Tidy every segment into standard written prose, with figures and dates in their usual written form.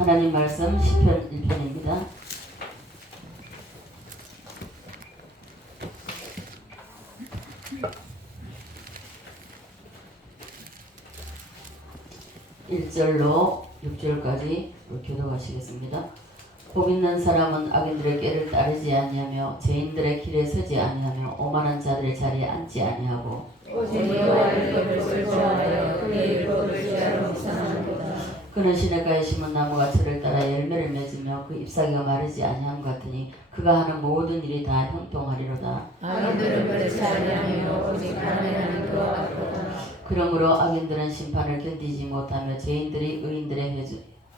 하나님 말씀 시편 1편입니다. (1절로) (6절까지) 교독하시겠습니다. 복 있는 사람은 악인들의 꾀를 따르지 아니하며 죄인들의 길에 서지 아니하며 오만한 자들의 자리에 앉지 아니하고 오직 여호와의 법을 좋아하여 그의 율법을 주야로 묵상하는도다. 그는 시냇가에 심은 나무가 철을 따라 열매를 맺으며 그 잎사귀가 마르지 아니함 같으니 그가 하는 모든 일이 다 형통하리로다. 악인들은 그렇지 아니하며 오직 하나님은 그와 같도다. 그러므로 악인들은 심판을 견디지 못하며 죄인들이 의인들의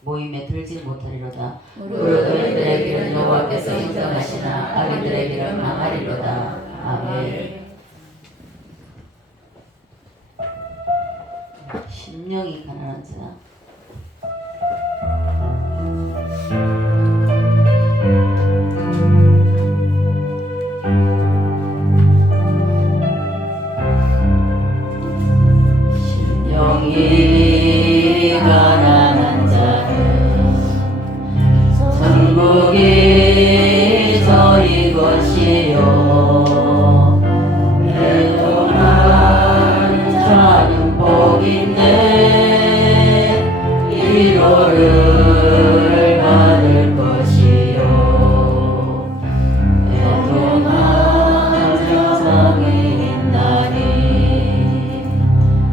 모임에 들지 못하리로다. 무릇 의인들의 길은 여호와께서 인정하시나 악인들의 길은 망하리로다. 아멘. 심령이 가난한 자. 심령이 가난한 자는 천국이 저희 것이요 애통한 자는 복인데 위로를 받을 것이요 애통한 자상이 있나니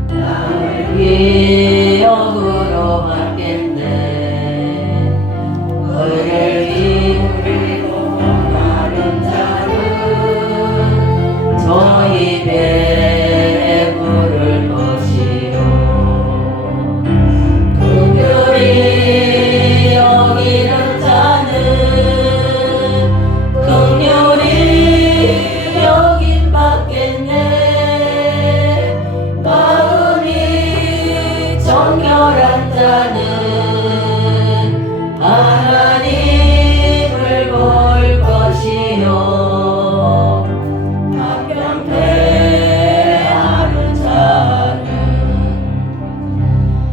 나를 기억으로 받겠네. 그를 이루고 마른 자는 저희 배에 부를 것이요 긍휼히 여기는 자는 긍휼히 여김 받겠네. 마음이 정결한 자는 하나님을 볼 것이요 합병패하는 자는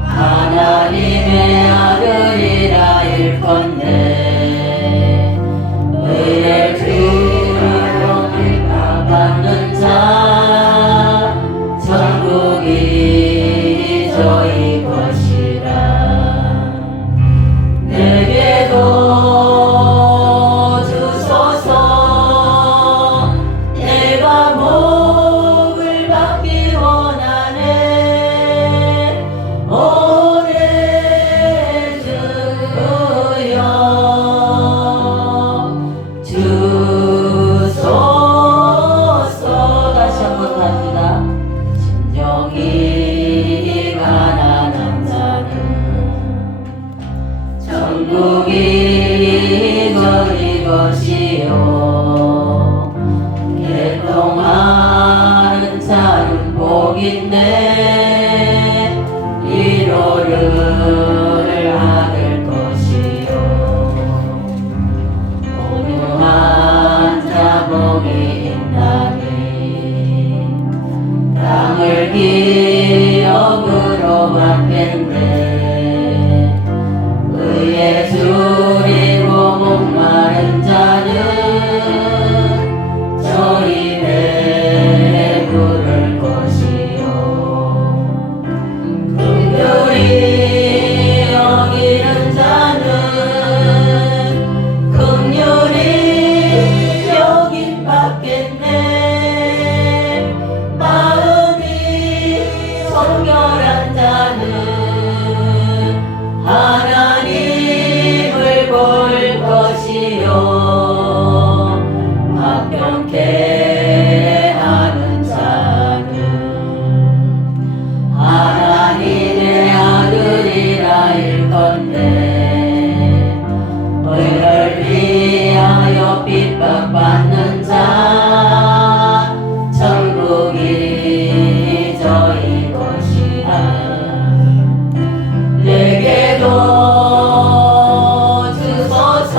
하나님의 아들이라 일컫네. 의를 주로 빚받는 자 천국이 저희 것이라. 내게도 주소서. 내가 복을 받기 원하네. 오래 주여 주소서. 다시 한번 합니다. 심령이 가난한 자는 천국이 저희 것이요 애통하는 자는 복인데 위로를 받을 것이요 온유한 자 복이 있나니 땅을 기업으로 받겠네. 의에 줄이고 목마른 자는 저희 배에 부를 것이요 긍휼히 여기는 자는 긍휼히 여김 받겠네. 마음이 정결한 자는 하나님을 볼 것이요 합병케 하는 자는 하나님의 아들이라 일컨대. 의를 위하여 핍박받는 자 천국이 저희 것이라. 내게도 주소서.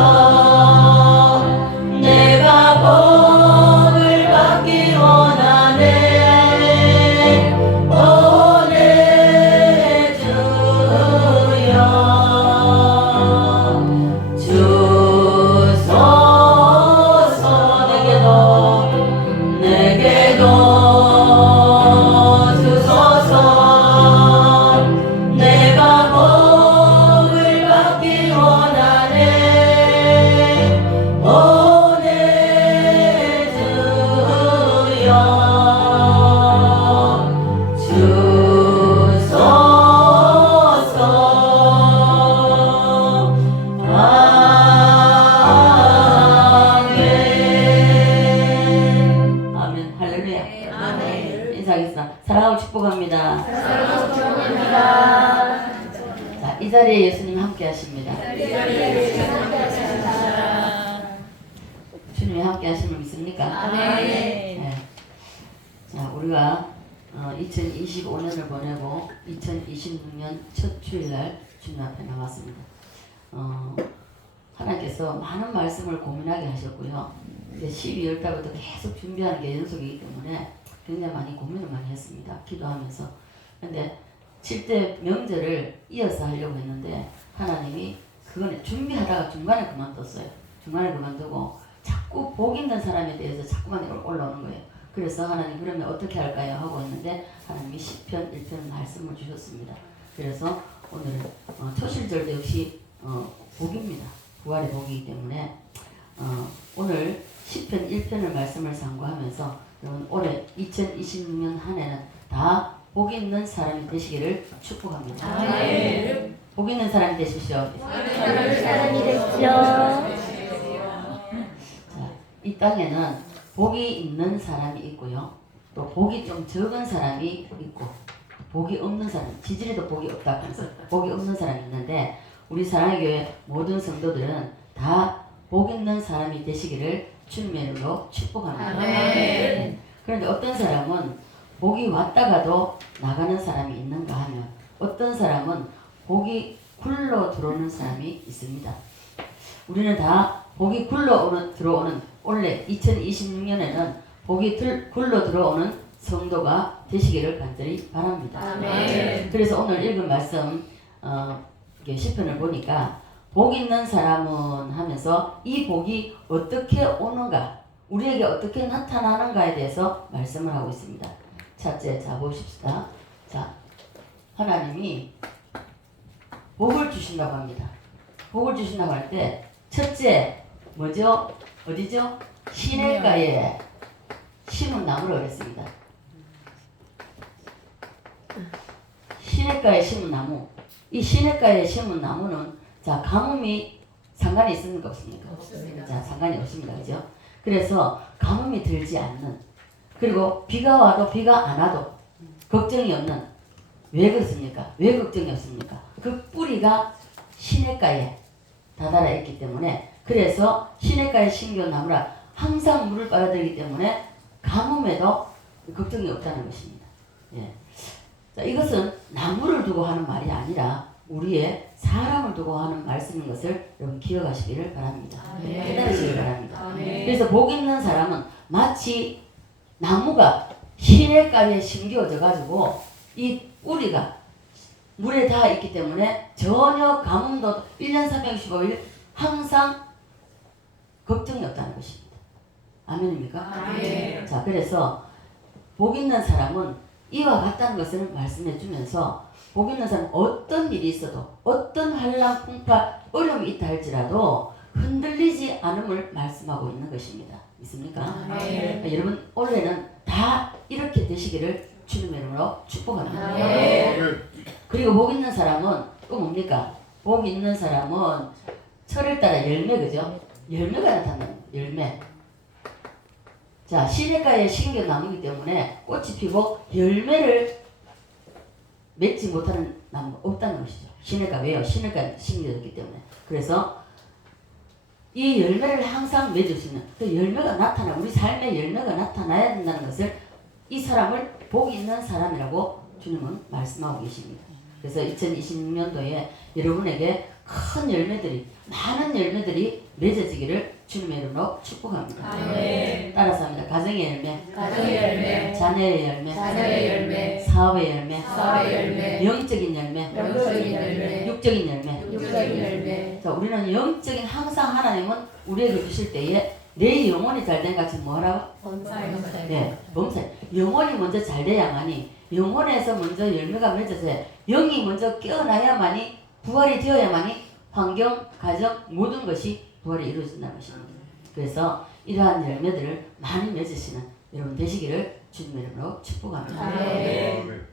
함께 하십니다. 주님이 함께 하심을 믿습니까? 아멘. 네. 자, 우리가 2025년을 보내고 2026년 첫 주일날 주님 앞에 나왔습니다. 하나님께서 많은 말씀을 고민하게 하셨고요. 이제 12월 달부터 계속 준비하는 게 연속이기 때문에 굉장히 많이 고민을 많이 했습니다. 기도하면서. 근데 7대 명절을 이어서 하려고 했는데 하나님이 그거는 준비하다가 중간에 그만뒀어요. 중간에 그만두고 자꾸 복 있는 사람에 대해서 자꾸만 올라오는 거예요. 그래서 하나님 그러면 어떻게 할까요? 하고 있는데 하나님이 시편 1편 말씀을 주셨습니다. 그래서 오늘은 초실절도 역시 복입니다. 부활의 복이기 때문에 오늘 시편 1편을 말씀을 상고하면서 여러분 올해 2026년 한 해는 다 복 있는 사람이 되시기를 축복합니다. 아멘. 복 있는 사람이 되십시오. 사람이 되십시오. 자, 이 땅에는 복이 있는 사람이 있고요. 또 복이 좀 적은 사람이 있고 복이 없는 사람, 지지리도 복이 없다 그래서 복이 없는 사람이 있는데 우리 사랑의 교회 모든 성도들은 다 복 있는 사람이 되시기를 주님의 이름으로 축복합니다. 아멘. 그런데 어떤 사람은 복이 왔다가도 나가는 사람이 있는가 하면 어떤 사람은 복이 굴러 들어오는 사람이 있습니다. 우리는 다 복이 굴러 들어오는 올해 2026년에는 복이 굴러 들어오는 성도가 되시기를 간절히 바랍니다. 아멘. 그래서 오늘 읽은 말씀 시편을 보니까 복 있는 사람은 하면서 이 복이 어떻게 오는가 우리에게 어떻게 나타나는가에 대해서 말씀을 하고 있습니다. 첫째, 자 보십시다. 자, 하나님이 복을 주신다고 합니다. 복을 주신다고 할 때 첫째 뭐죠? 어디죠? 시냇가에 심은 나무를 그랬습니다. 시냇가에 심은 나무. 이 시냇가에 심은 나무는 자 가뭄이 상관이 있습니까 없습니까? 없습니다. 자 상관이 없습니다. 그죠? 그래서 가뭄이 들지 않는 그리고 비가 와도 비가 안 와도 걱정이 없는 왜 그렇습니까? 왜 걱정이 없습니까? 그 뿌리가 시냇가에 다다라 있기 때문에 그래서 시냇가에 심겨온 나무라 항상 물을 빨아들이기 때문에 가뭄에도 걱정이 없다는 것입니다. 예. 자, 이것은 나무를 두고 하는 말이 아니라 우리의 사람을 두고 하는 말씀인 것을 여러분 기억하시기를 바랍니다. 깨달으시길 바랍니다. 아멘. 그래서 복 있는 사람은 마치 나무가 시냇가에 심겨져 가지고 이 뿌리가 물에 닿아 있기 때문에 전혀 가뭄도 1년 365일 항상 걱정이 없다는 것입니다. 아멘입니까? 아멘. 자, 그래서 복 있는 사람은 이와 같다는 것을 말씀해 주면서 복 있는 사람은 어떤 일이 있어도 어떤 환난, 풍파, 어려움이 있다 할지라도 흔들리지 않음을 말씀하고 있는 것입니다. 믿습니까? 아멘. 여러분 올해는 다 이렇게 되시기를 주님의 이름으로 축복합니다. 아멘. 그리고 복 있는 사람은 또 뭡니까? 복 있는 사람은 철을 따라 열매 그죠? 열매가 나타납니다. 열매. 자 시냇가에 심겨 나무이기 때문에 꽃이 피고 열매를 맺지 못하는 나무가 없다는 것이죠. 시냇가 왜요? 시냇가에 심겨졌기 때문에. 그래서 이 열매를 항상 맺을 수 있는 그 열매가 나타나 우리 삶의 열매가 나타나야 된다는 것을 이 사람을 복 있는 사람이라고 주님은 말씀하고 계십니다. 그래서 2026년도에 여러분에게 큰 열매들이 많은 열매들이 맺어지기를 주님의 이름으로 축복합니다. 아멘. 따라서 합니다. 가정의 열매, 가정의 열매, 자녀의 열매, 자녀의 열매, 사업의 열매, 사업의 열매, 영적인 열매, 영적인 열매, 육적인 열매. 육적인 열매. 자, 우리는 영적인 항상 하나님은 우리에게 주실 때에 내 영혼이 잘 된 같이 뭐라고? 범사에. 네, 범사에. 영혼이 먼저 잘 돼야만이 영혼에서 먼저 열매가 맺어서 영이 먼저 깨어나야만이 부활이 되어야만이 환경, 가정 모든 것이 부활이 이루어진다는 것입니다. 그래서 이러한 열매들을 많이 맺으시는 여러분 되시기를 주님의 이름으로 축복합니다. 아멘.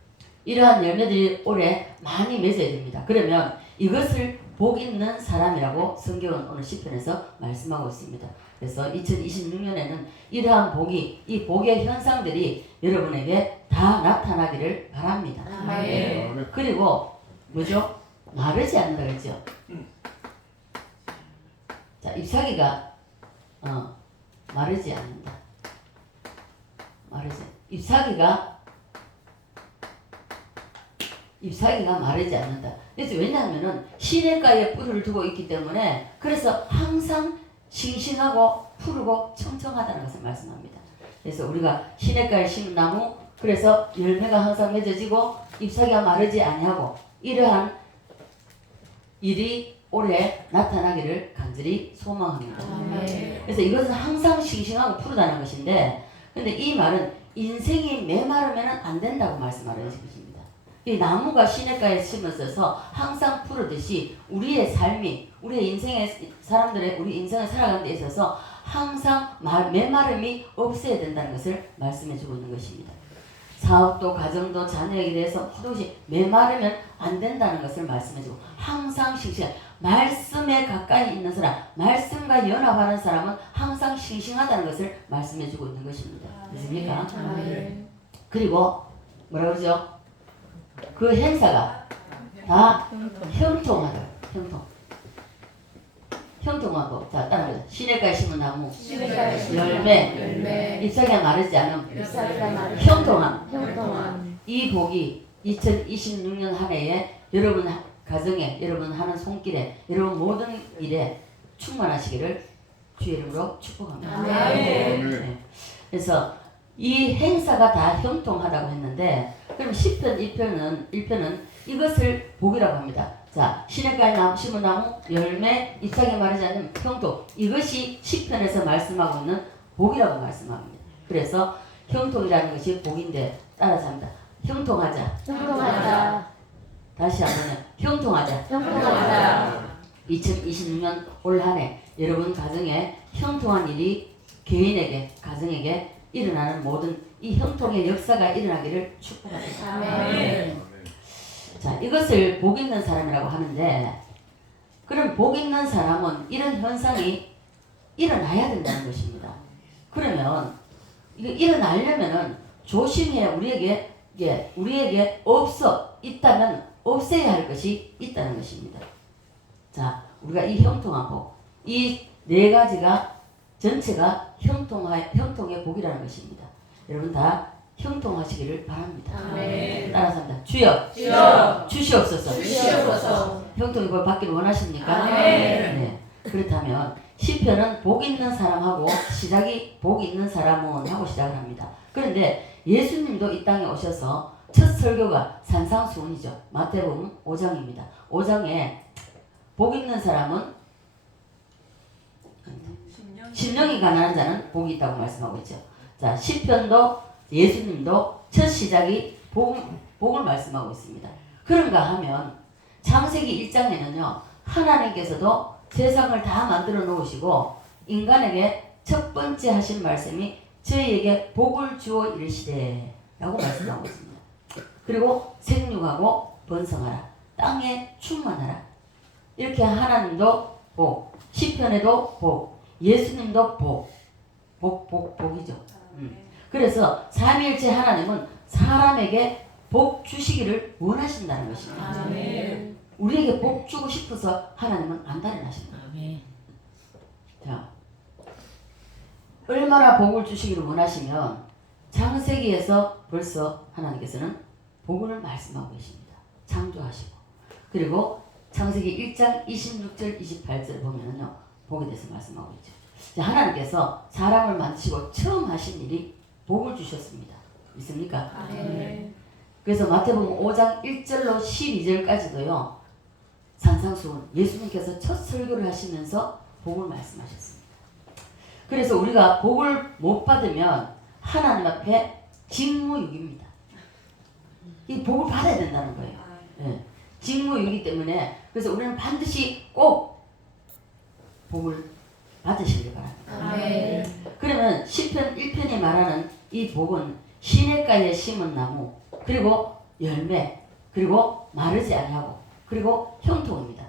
이러한 열매들이 올해 많이 맺어야 됩니다. 그러면 이것을 복 있는 사람이라고 성경은 오늘 시편에서 말씀하고 있습니다. 그래서 2026년에는 이러한 복이 이 복의 현상들이 여러분에게 다 나타나기를 바랍니다. 아멘. 그리고 뭐죠? 마르지 않는다 그랬죠? 잎사귀가 마르지 않는다. 잎사귀가 마르지 않는다. 그래서 왜냐하면은 시냇가에 뿌리를 두고 있기 때문에 그래서 항상 싱싱하고 푸르고 청청하다는 것을 말씀합니다. 그래서 우리가 시냇가에 심은 나무 그래서 열매가 항상 맺어지고 잎사귀가 마르지 아니하고 이러한 일이 올해 나타나기를 간절히 소망합니다. 그래서 이것은 항상 싱싱하고 푸르다는 것인데 근데 이 말은 인생이 메마르면 안 된다고 말씀하는 것입니다. 이 나무가 시냇가에 심어져서 항상 푸르듯이 우리의 삶이 우리 인생을 살아가는 데 있어서 항상 메마름이 없어야 된다는 것을 말씀해 주고 있는 것입니다. 사업도 가정도 자녀에게 대해서 혹시 메마르면 안 된다는 것을 말씀해 주고 항상 싱싱한 말씀에 가까이 있는 사람 말씀과 연합하는 사람은 항상 싱싱하다는 것을 말씀해 주고 있는 것입니다. 됐습니까? 그리고 뭐라 그러죠? 그 행사가 다 형통하다. 형통하고 자 따라합니다. 시냇가에 심은 나무 열매 잎사귀가 마르지 않음 형통함. 이 복이 2026년 한 해에 여러분 가정에 여러분 하는 손길에 여러분 모든 일에 충만하시기를 주의 이름으로 축복합니다. 네. 그래서 이 행사가 다 형통하다고 했는데 그럼 10편 1편은 이것을 복이라고 합니다. 자, 시냇가에 심은 나무 열매 잎사귀 마르지 않는 형통 이것이 10편에서 말씀하고 있는 복이라고 말씀합니다. 그래서 형통이라는 것이 복인데 따라서 합니다. 형통하자. 다시 한번 형통하자. 2026년 올 한 해 여러분 가정에 형통한 일이 개인에게 가정에게 일어나는 모든 이 형통의 역사가 일어나기를 축복합니다. 자, 이것을 복 있는 사람이라고 하는데 그럼 복 있는 사람은 이런 현상이 일어나야 된다는 것입니다. 그러면 이거 일어나려면은 조심해 우리에게 있다면 없애야 할 것이 있다는 것입니다. 자, 우리가 이 형통한 복, 이 네 가지가 전체가 형통의 복이라는 것입니다. 여러분 다 형통하시기를 바랍니다. 따라서 합니다. 주여 주시옵소서. 형통의 복을 받기를 원하십니까? 네. 그렇다면 시편은 복 있는 사람하고 시작이 복 있는 사람은 하고 시작을 합니다. 그런데 예수님도 이 땅에 오셔서 첫 설교가 산상수훈이죠. 마태복음 5장입니다. 5장에 복 있는 사람은 심령이 가난한 자는 복이 있다고 말씀하고 있죠. 자, 시편도 예수님도 첫 시작이 복을 말씀하고 있습니다. 그런가 하면 창세기 1장에는요. 하나님께서도 세상을 다 만들어 놓으시고 인간에게 첫 번째 하신 말씀이 저희에게 복을 주어 이르시되 라고 말씀하고 있습니다. 그리고 생육하고 번성하라. 땅에 충만하라. 이렇게 하나님도 복, 시편에도 복, 예수님도 복이죠. 그래서 삼위일체 하나님은 사람에게 복 주시기를 원하신다는 것입니다. 우리에게 복 주고 싶어서 하나님은 안달이 나십니다. 자, 얼마나 복을 주시기를 원하시면 창세기에서 벌써 하나님께서는 복을 말씀하고 계십니다. 창조하시고 그리고 창세기 1장 26절 28절 보면은요 복에 대해서 말씀하고 있죠. 자, 하나님께서 사람을 만드시고 처음 하신 일이 복을 주셨습니다. 있습니까? 그래서 마태복음 5장 1절로 12절까지도요 산상수훈 예수님께서 첫 설교를 하시면서 복을 말씀하셨습니다. 그래서 우리가 복을 못 받으면 하나님 앞에 직무유기입니다. 이 복을 받아야 된다는 거예요. 네. 직무유기 때문에 그래서 우리는 반드시 꼭 복을 받으시길 바랍니다. 그러면 시편 1편이 말하는 이 복은 시냇가에 심은 나무 그리고 열매 그리고 마르지 아니하고 그리고 형통입니다.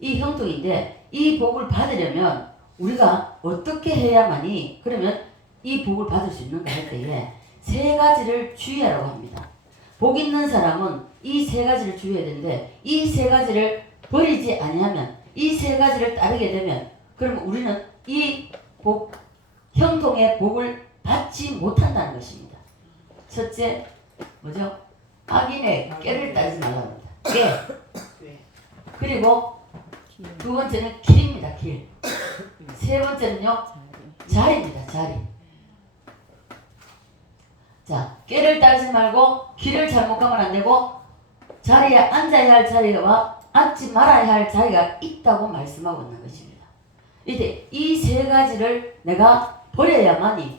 이 형통인데 이 복을 받으려면 우리가 어떻게 해야만이 그러면 이 복을 받을 수 있는가 할 때에 세 가지를 주의하라고 합니다. 복 있는 사람은 이 세 가지를 주의해야 되는데 이 세 가지를 버리지 아니하면 이 세 가지를 따르게 되면 그러면 우리는 이 복, 형통의 복을 받지 못한다는 것입니다. 첫째, 뭐죠? 악인의 꾀를 따르지 말라고 합니다. 꾀. 그리고 두 번째는 길입니다. 길. 세 번째는요, 자리입니다. 자리. 자, 꾀를 따르지 말고 길을 잘못 가면 안 되고 자리에 앉아야 할 자리와 앉지 말아야 할 자리가 있다고 말씀하고 있는 것입니다. 이제 이 세 가지를 내가 버려야만이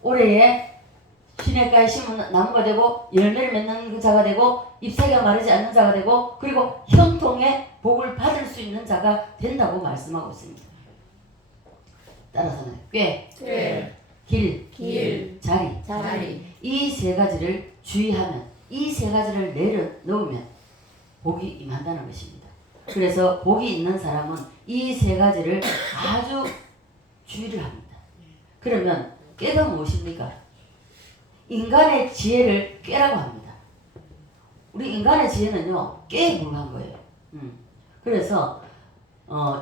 올해에 시냇가에 심은 나무가 되고 열매를 맺는 그 자가 되고 잎사귀가 마르지 않는 자가 되고 그리고 형통의 복을 받을 수 있는 자가 된다고 말씀하고 있습니다. 따라서는 꾀, 길, 자리. 이 세 가지를 주의하면 이 세 가지를 내려놓으면 복이 임한다는 것입니다. 그래서 복이 있는 사람은 이 세 가지를 아주 주의를 합니다. 그러면 꾀가 무엇입니까? 인간의 지혜를 꾀라고 합니다. 우리 인간의 지혜는요, 꾀에 불과한 거예요. 그래서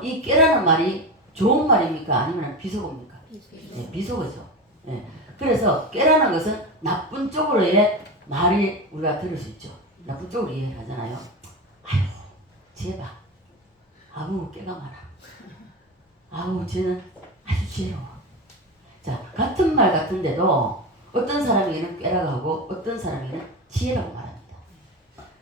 이 꾀라는 말이 좋은 말입니까? 아니면 비속어입니까? 네, 비속어죠. 네. 그래서 꾀라는 것은 나쁜 쪽으로의 말이 우리가 들을 수 있죠. 나쁜 쪽으로 이해를 하잖아요. 아유, 쟤 봐. 아우, 꾀가 많아. 아우, 쟤는 아주 지혜로워. 자, 같은 말 같은데도 어떤 사람에게는 꾀라고 하고 어떤 사람에게는 지혜라고 말합니다.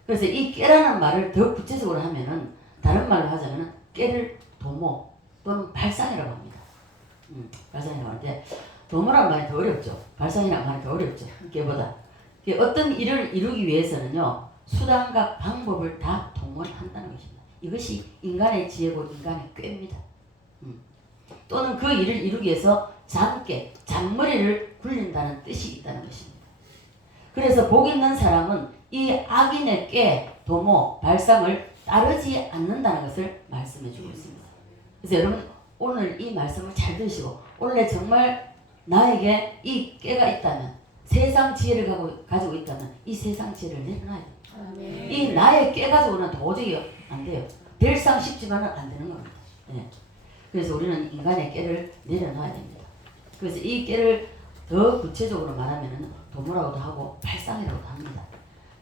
그래서 이 꾀라는 말을 더 구체적으로 하면은 다른 말로 하자면은 꾀를 도모 또는 발상이라고 합니다. 발상이라고 하는데 도모란 말이 더 어렵죠. 발상이라는 말이 더 어렵죠. 꾀보다. 어떤 일을 이루기 위해서는요, 수단과 방법을 다 동원한다는 것입니다. 이것이 인간의 지혜고 인간의 꾀입니다. 또는 그 일을 이루기 위해서 잔꾀, 잔머리를 굴린다는 뜻이 있다는 것입니다. 그래서 복 있는 사람은 이 악인의 꾀, 도모, 발상을 따르지 않는다는 것을 말씀해 주고 있습니다. 그래서 여러분 오늘 이 말씀을 잘 들으시고 원래 정말 나에게 이 꾀가 있다면 세상 지혜를 가지고 있다면 이 세상 지혜를 내려놔야 돼요. 이 나의 꾀 가지고는 도저히 안 돼요. 될상 싶지만은 안 되는 겁니다. 네. 그래서 우리는 인간의 꾀를 내려놔야 됩니다. 그래서 이 꾀를 더 구체적으로 말하면 도모라고도 하고 발상이라고도 합니다.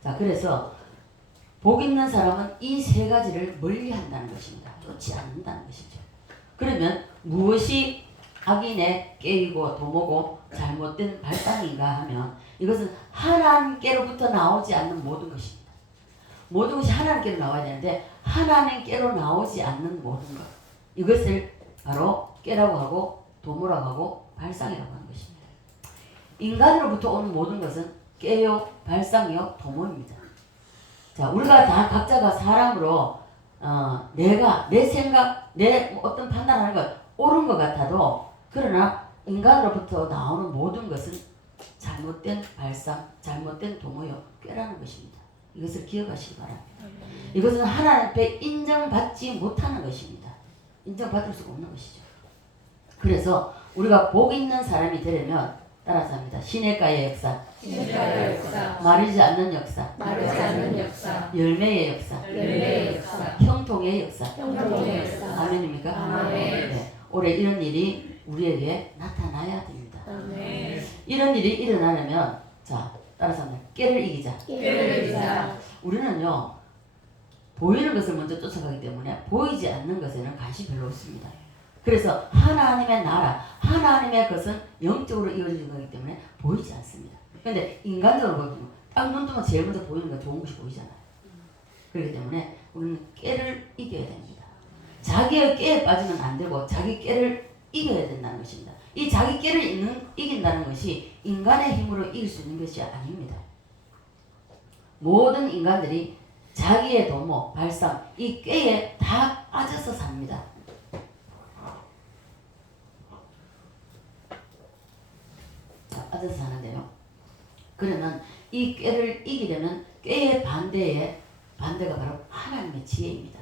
자, 그래서 복 있는 사람은 이 세 가지를 멀리 한다는 것입니다. 쫓지 않는다는 것이죠. 그러면 무엇이 악인의 꾀이고 도모고 잘못된 발상인가 하면 이것은 하나님께로부터 나오지 않는 모든 것입니다. 모든 것이 하나님께로 나와야 되는데 하나님께로 나오지 않는 모든 것, 이것을 바로 꾀라고 하고 도모라고 하고 발상이라고 하는 것입니다. 인간으로부터 오는 모든 것은 꾀요, 발상이요, 도모입니다. 자, 우리가 다 각자가 사람으로 내가 내 생각, 내 어떤 판단하는 것 옳은 것 같아도 그러나 인간으로부터 나오는 모든 것은 잘못된 발상, 잘못된 도모요, 꾀라는 것입니다. 이것을 기억하시기 바랍니다. 이것은 하나님 앞에 인정받지 못하는 것입니다. 인정받을 수가 없는 것이죠. 그래서 우리가 복 있는 사람이 되려면 따라서 합니다. 시냇가의 역사, 마르지 않는 역사, 열매의 역사, 형통의 역사. 아멘입니까? 아멘. 네. 올해 이런 일이 우리에게 나타나야 됩니다. 이런 일이 일어나려면 자, 따라서 합니다. 꾀를 이기자. 우리는요, 보이는 것을 먼저 쫓아가기 때문에 보이지 않는 것에는 관심이 별로 없습니다. 그래서 하나님의 나라, 하나님의 것은 영적으로 이루어지는 거기 때문에 보이지 않습니다. 그런데 인간적으로 보면 딱 눈 뜨면 제일 먼저 보이는 건 좋은 것이 보이잖아요. 그렇기 때문에 우리는 꾀를 이겨야 됩니다. 자기의 꾀에 빠지면 안 되고 자기 꾀를 이겨야 된다는 것입니다. 이 자기 꾀를 이긴다는 것이 인간의 힘으로 이길 수 있는 것이 아닙니다. 모든 인간들이 자기의 도모, 발상, 이 꾀에 다 빠져서 삽니다. 빠져서 사는데요. 그러면 이 꾀를 이기려면 꾀의 반대가 바로 하나님의 지혜입니다.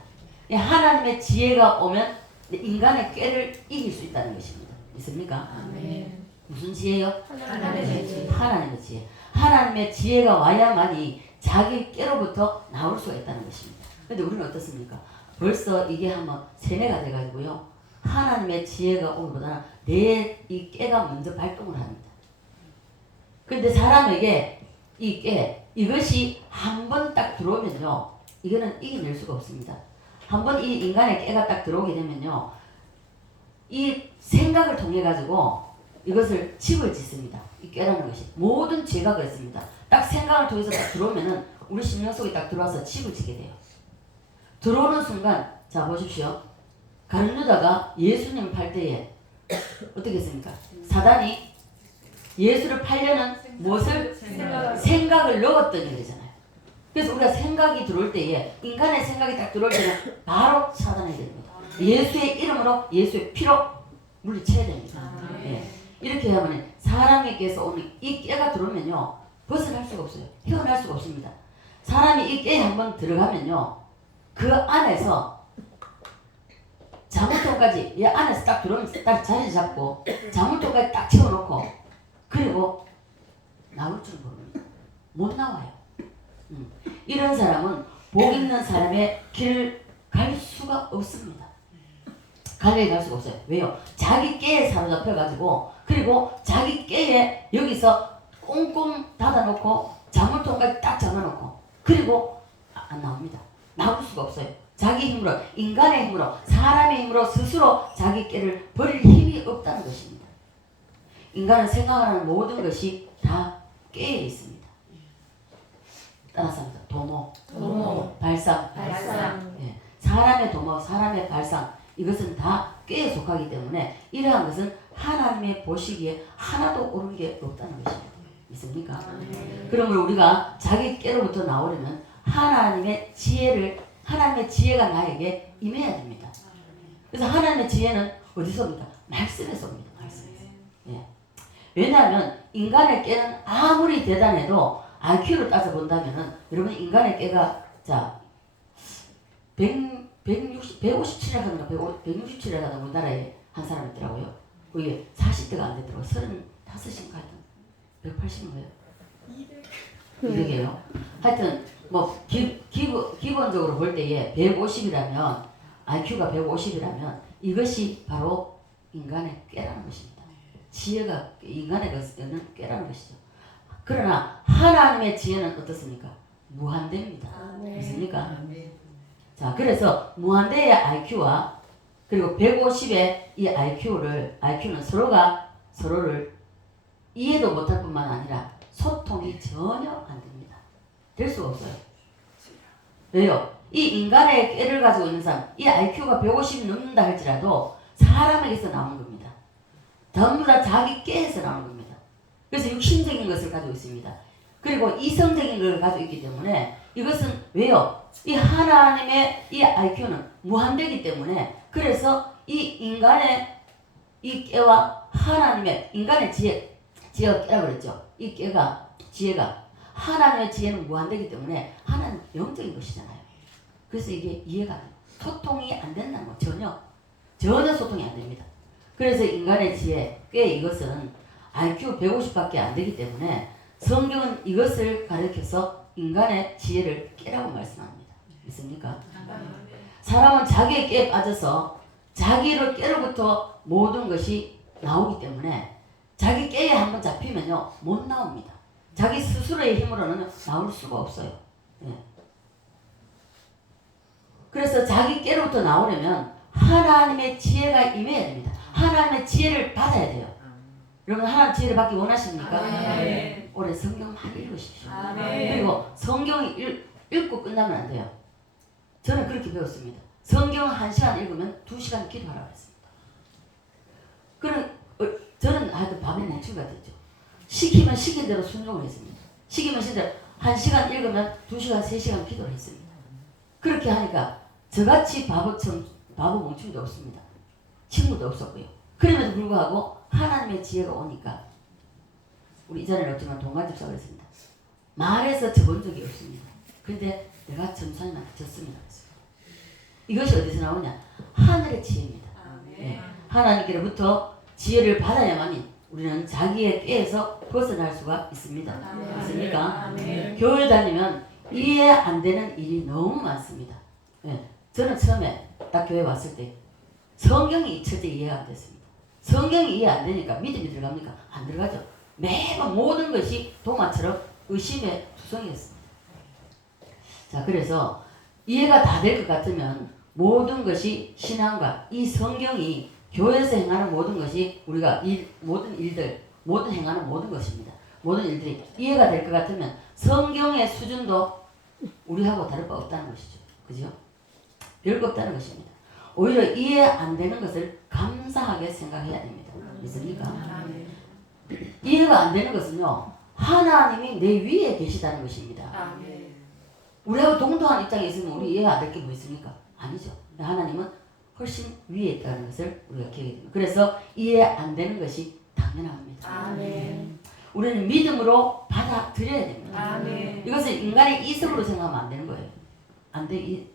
하나님의 지혜가 오면 인간의 꾀를 이길 수 있다는 것입니다. 있습니까? 아멘. 무슨 지혜요? 하나님의 지혜. 하나님의 지혜. 하나님의 지혜가 와야만이 자기 꾀로부터 나올 수가 있다는 것입니다. 그런데 우리는 어떻습니까? 벌써 이게 한번 세뇌가 돼가지고요. 하나님의 지혜가 오기보다는 내 이 깨가 먼저 발동을 합니다. 근데 사람에게 이 깨, 이것이 한 번 딱 들어오면요, 이거는 이겨낼 수가 없습니다. 한 번 이 인간의 깨가 딱 들어오게 되면요, 이 생각을 통해 가지고 이것을 집을 짓습니다. 이 깨라는 것이 모든 죄가 그렇습니다. 딱 생각을 통해서 딱 들어오면은 우리 심령 속에 딱 들어와서 집을 짓게 돼요. 들어오는 순간, 자 보십시오. 가룟 유다가 예수님 팔 때에 어떻게 했습니까? 사단이 예수를 팔려는 무엇을? 생각을 넣었던 일이잖아요. 그래서 우리가 생각이 들어올 때에, 인간의 생각이 딱 들어올 때는 바로 차단해야 됩니다. 예수의 이름으로, 예수의 피로 물리쳐야 됩니다. 예. 이렇게 하면 사람에게서 오는 이 깨가 들어오면요, 벗어날 수가 없어요. 헤어날 수가 없습니다. 사람이 이 깨에 한번 들어가면요, 그 안에서 자물통까지 이 안에서 딱 들어오면서 딱 자리 잡고 자물통까지 딱 채워놓고 그리고 나올 줄 모릅니다. 못 나와요. 이런 사람은 복 있는 사람의 길을 갈 수가 없습니다. 갈래 갈 수가 없어요. 왜요? 자기 깨에 사로잡혀가지고 그리고 자기 깨에 여기서 꽁꽁 닫아놓고 자물통까지 딱 잡아놓고 그리고 안 나옵니다. 나올 수가 없어요. 자기 힘으로, 인간의 힘으로, 사람의 힘으로 스스로 자기 깨를 버릴 힘이 없다는 것입니다. 인간은 생각하는 모든 것이 다 깨에 있습니다. 따라서 합니다. 도모, 발상. 예. 사람의 도모, 사람의 발상, 이것은 다 깨에 속하기 때문에 이러한 것은 하나님의 보시기에 하나도 옳은 게 없다는 것입니다. 믿습니까? 그러면 우리가 자기 깨로부터 나오려면 하나님의 지혜가 나에게 임해야 됩니다. 그래서 하나님의 지혜는 어디서 옵니까? 말씀에서 옵니다. 말씀에서. 예. 왜냐하면 인간의 깨는 아무리 대단해도 IQ를 따져본다면은 여러분 인간의 깨가 자 157에 하는가 167에 하는 우리나라에 한 사람 있더라고요. 그게 40대가 안 되더라고요. 35인가 하여튼 180인가요? 200이에요. 하여튼 뭐 기본적으로 볼 때에 150이라면 IQ가 150이라면 이것이 바로 인간의 깨라는 것입니다. 지혜가 인간의 것은 깨라는 것이죠. 그러나 하나님의 지혜는 어떻습니까? 무한대입니다. 믿습니까? 자, 그래서 무한대의 IQ와 그리고 150의 이 IQ는 서로를 이해도 못할 뿐만 아니라 소통이 전혀 안 됩니다. 될 수가 없어요. 왜요? 이 인간의 깨를 가지고 있는 사람, 이 IQ가 150이 넘는다 할지라도 사람에게서 나오는 겁니다. 전부 다 자기 깨에서 나오는 겁니다. 그래서 육신적인 것을 가지고 있습니다. 그리고 이성적인 걸 가지고 있기 때문에 이것은 왜요? 이 하나님의 이 IQ는 무한되기 때문에 그래서 이 인간의 이 깨와 하나님의 인간의 지혜가 깨라고 그랬죠. 이 깨가 지혜가 하나님의 지혜는 무한되기 때문에 하나님 영적인 것이잖아요. 그래서 이게 이해가 안 돼요. 소통이 안 된다는 거 전혀 소통이 안 됩니다. 그래서 인간의 지혜 깨 이것은 IQ 150밖에 안 되기 때문에 성경은 이것을 가르쳐서 인간의 지혜를 깨라고 말씀합니다. 믿습니까? 사람은 자기의 깨에 빠져서 자기를 깨로부터 모든 것이 나오기 때문에 자기 깨에 한번 잡히면요 못 나옵니다. 자기 스스로의 힘으로는 나올 수가 없어요. 예. 그래서 자기 깨로부터 나오려면 하나님의 지혜가 임해야 됩니다. 하나님의 지혜를 받아야 돼요. 여러분 하나님 지혜를 받기 원하십니까? 올해 성경 많이 읽으십시오. 그리고 성경 읽고 끝나면 안 돼요. 저는 그렇게 배웠습니다. 성경 1시간 읽으면 2시간 기도하라고 했습니다. 저는 하여튼 밤에 멈추가 됐죠. 시키면 시킨 대로 순종을 했습니다. 시키면 시킨 대로 1시간 읽으면 2시간, 3시간 기도를 했습니다. 그렇게 하니까 저같이 바보 멍충이도 없습니다. 친구도 없었고요. 그럼에도 불구하고 하나님의 지혜가 오니까 우리 이전에는 없지만 동간집사가 그랬습니다. 말해서 져본 적이 없습니다. 근데 내가 전사님한테 졌습니다. 이것이 어디서 나오냐? 하늘의 지혜입니다. 네. 하나님께로부터 지혜를 받아야만이 우리는 자기의 깨에서 벗어날 수가 있습니다. 맞습니까? 교회 다니면 이해 안 되는 일이 너무 많습니다. 네. 저는 처음에 딱 교회 왔을 때 성경이 철저히 이해가 안 됐습니다. 성경이 이해 안 되니까 믿음이 들어갑니까? 안 들어가죠. 매번 모든 것이 도마처럼 의심의 투성이었습니다. 자, 그래서 이해가 다 될 것 같으면 모든 것이 신앙과 이 성경이 교회에서 행하는 모든 것이 우리가 모든 일들, 모든 행하는 모든 것입니다. 모든 일들이 이해가 될 것 같으면 성경의 수준도 우리하고 다를 바 없다는 것이죠. 그죠? 별거 없다는 것입니다. 오히려 이해 안 되는 것을 감사하게 생각해야 됩니다. 믿습니까? 이해가 안 되는 것은요, 하나님이 내 위에 계시다는 것입니다. 우리하고 동등한 입장에 있으면 우리 이해가 안 될 게 뭐 있습니까? 아니죠. 하나님은 훨씬 위에 있다는 것을 우리가 기억해야 됩니다. 그래서 이해 안 되는 것이 당연합니다. 우리는 믿음으로 받아들여야 됩니다. 이것을 인간의 이성으로 생각하면 안 되는 거예요.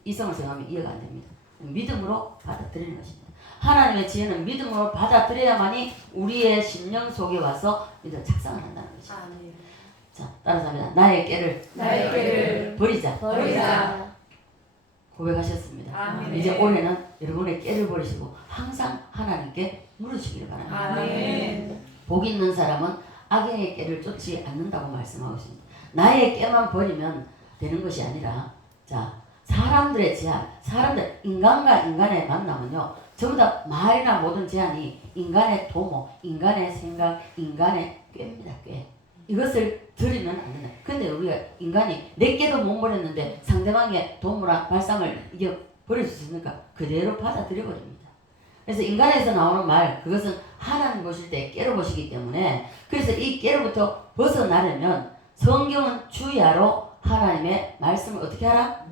이성으로 생각하면 이해가 안 됩니다. 믿음으로 받아들이는 것입니다. 하나님의 지혜는 믿음으로 받아들여야만이 우리의 심령 속에 와서 믿음 작성을 한다는 것입니다. 자, 따라서 합니다. 나의 깨를 버리자. 고백하셨습니다. 이제 올해는 여러분의 깨를 버리시고 항상 하나님께 물으시기를 바랍니다. 복 있는 사람은 악인의 깨를 쫓지 않는다고 말씀하고 있습니다. 나의 깨만 버리면 되는 것이 아니라, 자, 사람들의 제한, 인간과 인간의 만남은요, 전부 다 말이나 모든 제한이 인간의 도모, 인간의 생각, 인간의 꾀입니다. 꾀. 이것을 들으면 안 된다. 근데 우리가 인간이 내 깨도 못 버렸는데 상대방의 도모랑 발상을 이게 버릴 수 있습니까? 그대로 받아들여버립니다. 그래서 인간에서 나오는 말, 그것은 하나님 보실 때 깨로 보시기 때문에, 그래서 이 깨로부터 벗어나려면 성경은 주야로 하나님의 말씀을 어떻게 하라?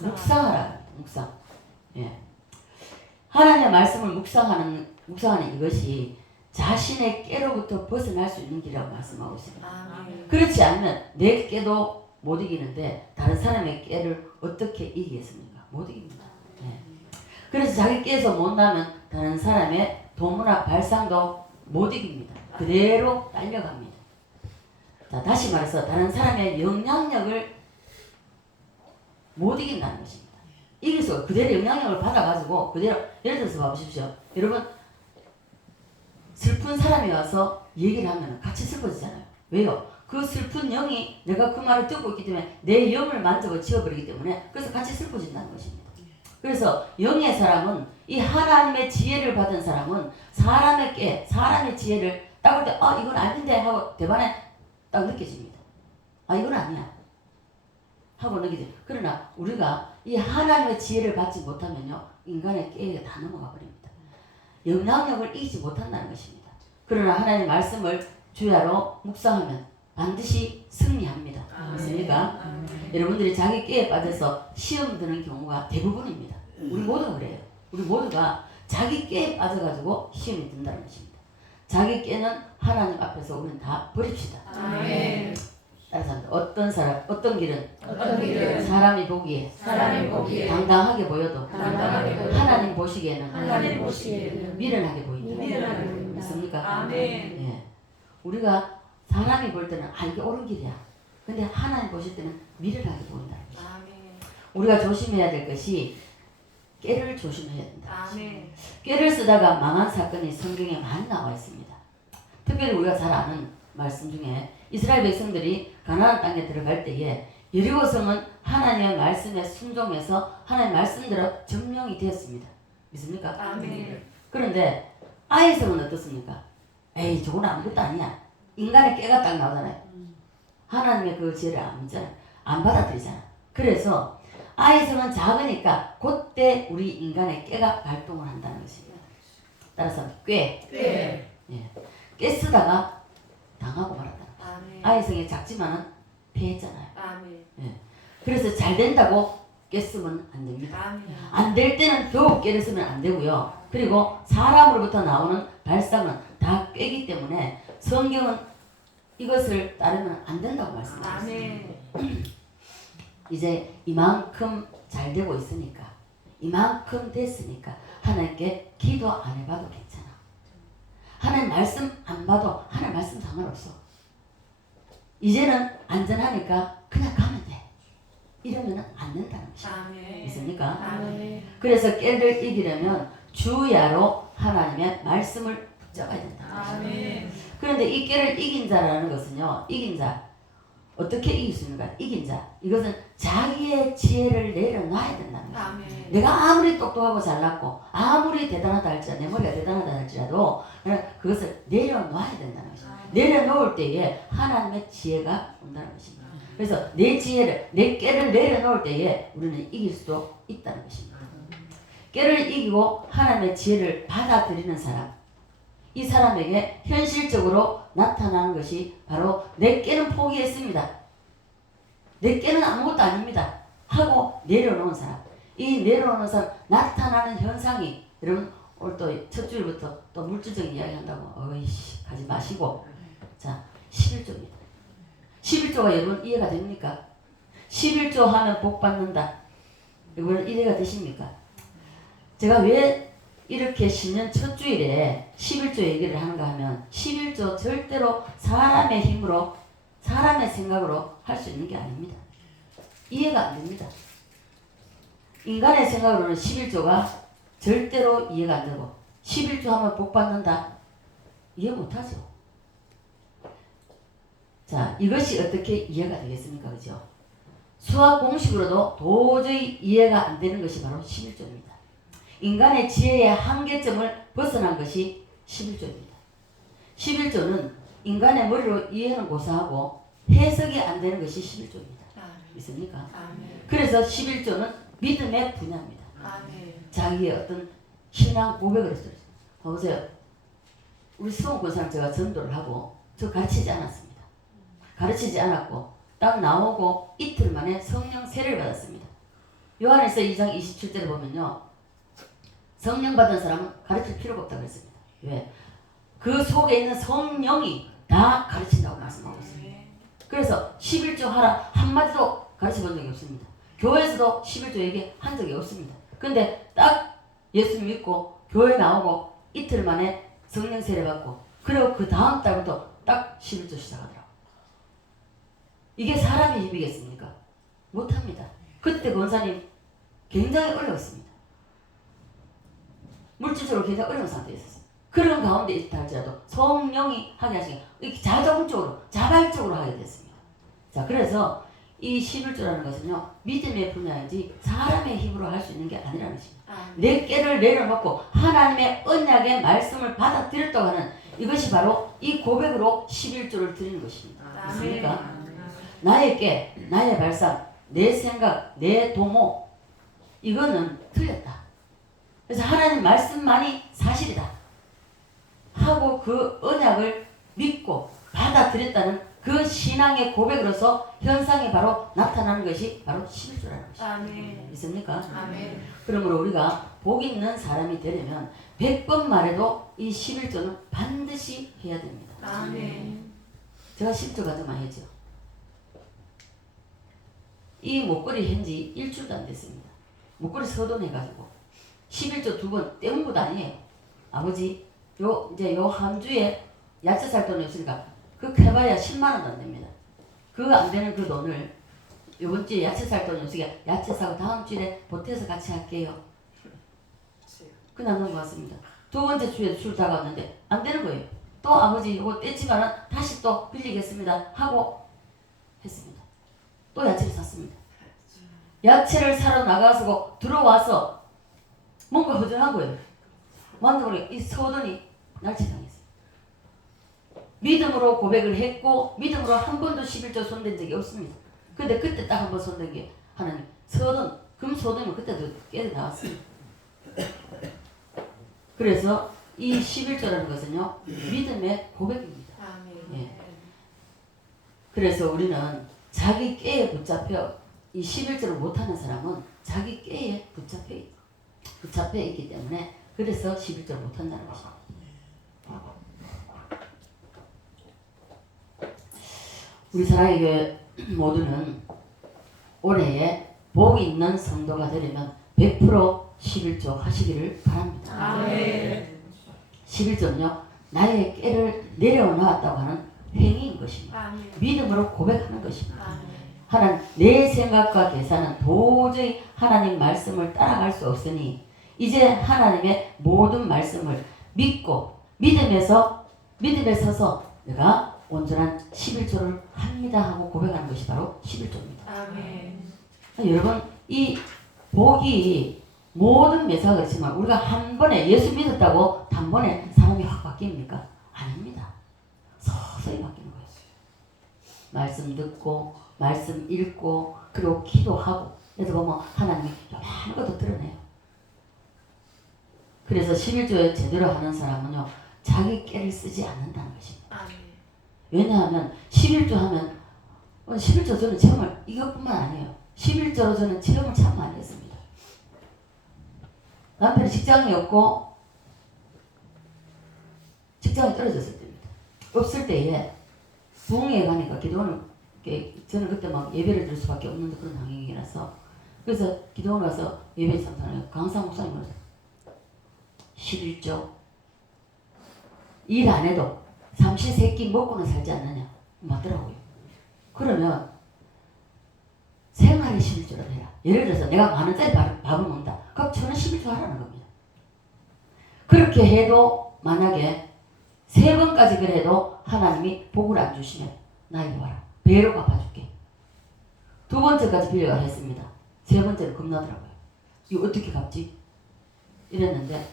묵상하라. 묵상. 예. 하나님의 말씀을 묵상하는 이것이 자신의 깨로부터 벗어날 수 있는 길이라고 말씀하고 있습니다. 그렇지 않으면 내 깨도 못 이기는데 다른 사람의 깨를 어떻게 이기겠습니까? 못 이깁니다. 예. 그래서 자기 깨에서 못 나면 다른 사람의 도모나 발상도 못 이깁니다. 그대로 딸려갑니다. 자, 다시 말해서 다른 사람의 영향력을 못 이긴다는 것입니다. 이겨서 그대로 영향력을 받아가지고 그대로, 예를 들어서 봐보십시오. 여러분, 슬픈 사람이 와서 얘기를 하면 같이 슬퍼지잖아요. 왜요? 그 슬픈 영이 내가 그 말을 듣고 있기 때문에 내 영을 만져고 지워버리기 때문에, 그래서 같이 슬퍼진다는 것입니다. 그래서 영의 사람은, 이 하나님의 지혜를 받은 사람은 사람의 깨, 사람의 지혜를 딱 볼 때 이건 아닌데 하고 대반에 딱 느껴집니다. 이건 아니야 하고 느끼죠. 그러나 우리가 이 하나님의 지혜를 받지 못하면요, 인간의 깨에 다 넘어가 버립니다. 영향력을 이기지 못한다는 것입니다. 그러나 하나님의 말씀을 주야로 묵상하면 반드시 승리합니다. 맞습니까? 여러분들이 자기 깨에 빠져서 시험 드는 경우가 대부분입니다. 우리 모두가 그래요. 우리 모두가 자기 깨에 빠져가지고 시험이 든다는 것입니다. 자기 깨는 하나님 앞에서 우리는 다 버립시다. 아멘. 따라서 어떤 길은 사람이 보기에 당당하게 보여도 하나님 보시기에는 미련하게 보인다. 맞습니까? 아멘. 예. 우리가 사람이 볼 때는 이게 옳은 길이야. 근데 하나님 보실 때는 미련하게 보인다. 우리가 조심해야 될 것이 깨를 조심해야 된다. 깨를 쓰다가 망한 사건이 성경에 많이 나와 있습니다. 특별히 우리가 잘 아는 말씀 중에 이스라엘 백성들이 가나안 땅에 들어갈 때에 여리고 성은 하나님의 말씀에 순종해서 하나님의 말씀대로 점령이 되었습니다. 믿습니까? 아멘. 그런데 아이 성은 어떻습니까? 에이, 저건 아무것도 아니야. 인간의 깨가 딱 나오잖아요. 하나님의 그 지혜를 안 믿잖아요. 안 받아들이잖아. 그래서 아이 성은 작으니까 그때 우리 인간의 깨가 발동을 한다는 것입니다. 따라서 꽤. 예. 깨 쓰다가 당하고 말았다. 아이 성이 작지만은 패했잖아요. 예. 그래서 잘 된다고 깨 쓰면 안 됩니다. 안 될 때는 더욱 깨를 쓰면 안 되고요. 그리고 사람으로부터 나오는 발상은 다 꾀기 때문에 성경은 이것을 따르면 안 된다고 말씀하셨습니다. 이제 이만큼 잘 되고 있으니까, 이만큼 됐으니까 하나님께 기도 안 해봐도 괜찮아. 하나님 말씀 안 봐도 하나님 말씀 상관없어. 이제는 안전하니까 그냥 가면 돼. 이러면 안 된다는 것입니다. 믿습니까? 그래서 깨를 이기려면 주야로 하나님의 말씀을 붙잡아야 된다. 아멘. 그런데 이 깨를 이긴 자라는 것은요, 이긴 자 어떻게 이길 수 있는가? 이긴 자 이것은 자기의 지혜를 내려놔야 된다는 거예요. 아멘. 내가 아무리 똑똑하고 잘났고 아무리 대단하다 할지라도 내 머리가 대단하다 할지라도 그것을 내려놔야 된다는 것이죠. 내려놓을 때에 하나님의 지혜가 온다는 것입니다. 그래서 내 지혜를 내 깨를 내려놓을 때에 우리는 이길 수도 있다는 것입니다. 깨를 이기고 하나님의 지혜를 받아들이는 사람, 이 사람에게 현실적으로 나타나는 것이 바로 내 깨는 포기했습니다. 내 깨는 아무것도 아닙니다. 하고 내려놓은 사람. 이 내려놓는 사람 나타나는 현상이 여러분 오늘 또 첫 주일부터 또 물질적인 이야기 한다고 어이씨 가지 마시고 자 11조입니다. 11조가 여러분 이해가 됩니까? 11조 하면 복 받는다. 여러분 이해가 되십니까? 제가 왜 이렇게 신년 첫 주일에 11조 얘기를 하는가 하면 11조 절대로 사람의 힘으로 사람의 생각으로 할 수 있는 게 아닙니다. 이해가 안 됩니다. 인간의 생각으로는 11조가 절대로 이해가 안 되고 11조 하면 복 받는다. 이해 못하죠. 자, 이것이 어떻게 이해가 되겠습니까? 그죠? 수학 공식으로도 도저히 이해가 안 되는 것이 바로 11조입니다. 인간의 지혜의 한계점을 벗어난 것이 11조입니다. 11조는 인간의 머리로 이해는 고사하고 해석이 안 되는 것이 11조입니다. 믿습니까? 아멘. 그래서 11조는 믿음의 분야입니다. 아멘. 자기의 어떤 신앙 고백을 했어요. 보세요. 우리 수원 권사님 제가 전도를 하고 저 가르치지 않았습니다. 가르치지 않았고 딱 나오고 이틀 만에 성령 세례를 받았습니다. 요한에서 2장 27절에 보면요. 성령 받은 사람은 가르칠 필요가 없다고 했습니다. 왜? 그 속에 있는 성령이 다 가르친다고 말씀하고 있습니다. 그래서 11조 하라 한마디도 가르쳐 본 적이 없습니다. 교회에서도 11조 얘기한 적이 없습니다. 근데 딱 예수 믿고 교회 나오고 이틀 만에 성령 세례 받고 그리고 그 다음 달부터 딱 11조 시작하더라고요. 이게 사람의 힘이겠습니까? 못합니다. 그때 권사님 굉장히 어려웠습니다. 물질적으로 굉장히 어려운 상태에 있었어요. 그런 가운데 있다 할지라도 성령이 하게 하시니 이렇게 자동적으로 자발적으로 하게 됐습니다. 자, 그래서 이 11조라는 것은요 믿음의 분야이지 사람의 힘으로 할 수 있는 게 아니라는 것입니다. 내 깨를 내려놓고 하나님의 언약의 말씀을 받아들였다고 하는 이것이 바로 이 고백으로 11조를 드리는 것입니다. 맞습니까? 나의 깨, 나의 발상, 내 생각, 내 도모 이거는 틀렸다. 그래서 하나님 말씀만이 사실이다 하고 그 언약을 믿고 받아들였다는 그 신앙의 고백으로서 현상이 바로 나타나는 것이 바로 11조라는 것입니다. 아멘. 있습니까? 아멘. 그러므로 우리가 복 있는 사람이 되려면 100번 말해도 이 11조는 반드시 해야 됩니다. 아멘. 제가 10조 가정 많이 했죠. 이 목걸이 현지 일주일도 안 됐습니다. 목걸이 서돈해가지고 11조 2번 떼운 것도 아니에요. 아버지 요 한 주에 야채 살 돈이 없으니까 그 해봐야 10만 원도 안 됩니다. 그거 안 되는 그 돈을 이번 주에 야채 살 돈이 없으니까 야채 사고 다음 주에 보태서 같이 할게요. 그냥 넘어갔습니다. 두 번째 주에 술 다갔는데 안 되는 거예요. 또 아버지 이거 떼지만은 다시 또 빌리겠습니다 하고 했습니다. 또 야채를 샀습니다. 야채를 사러 나가서 들어와서 뭔가 허전한 거예요. 만나보니까 이 서돈이 날치당했어요. 믿음으로 고백을 했고 믿음으로 한 번도 11조 손댄 적이 없습니다. 근데 그때 딱 한 번 손댄 게 하나님 서돈, 금서돈이면 그때도 깨져 나왔습니다. 그래서 이 11조라는 것은요 믿음의 고백입니다. 아멘. 예. 그래서 우리는 자기 깨에 붙잡혀 이 11조를 못하는 사람은 자기 깨에 붙잡혀 있기 때문에 그래서 11조를 못한다는 것입니다. 우리 사랑의 교회 모두는 올해에 복 있는 성도가 되려면 100% 11조 하시기를 바랍니다. 아멘. 11조는요 나의 깨를 내려놓았다고 하는 행위인 것입니다. 아멘. 믿음으로 고백하는 것입니다. 아멘. 하나님 내 생각과 계산은 도저히 하나님 말씀을 따라갈 수 없으니 이제 하나님의 모든 말씀을 믿고 믿음에 서서 내가 온전한 11조를 합니다 하고 고백하는 것이 바로 11조입니다. 아멘. 여러분 이 복이 모든 매사가 그렇지만 우리가 한 번에 예수 믿었다고 단번에 사람이 확 바뀝니까? 아닙니다. 서서히 바뀌는 거예요. 말씀 듣고 말씀 읽고 그리고 기도하고 그래서 보면 하나님이 요만한 것도 드러내요. 그래서 11조에 제대로 하는 사람은요 자기 깨를 쓰지 않는다는 것입니다. 아멘. 왜냐하면 11조 하면 11조 저는 체험을 이것뿐만 아니에요. 11조로 저는 체험을 참 많이 했습니다. 남편이 직장이 없고 직장이 떨어졌을 때입니다. 없을 때에 부흥회에 가니까 기도원을 저는 그때 막 예배를 드릴 수밖에 없는 그런 상황이라서 그래서 기도원 가서 예배 참석을 강사 목사님으로 11조 일 안 해도 삼시세끼 먹고는 살지 않느냐 맞더라고요. 그러면 생활이 11조를 해라. 예를 들어서 내가 만원짜리 밥을 먹는다. 그럼 저는 11조 하라는 겁니다. 그렇게 해도 만약에 3번까지 그래도 하나님이 복을 안 주시면 나 이리 와라. 배로 갚아줄게. 2번째까지 빌려가 했습니다. 3번째는 겁나더라고요. 이거 어떻게 갚지? 이랬는데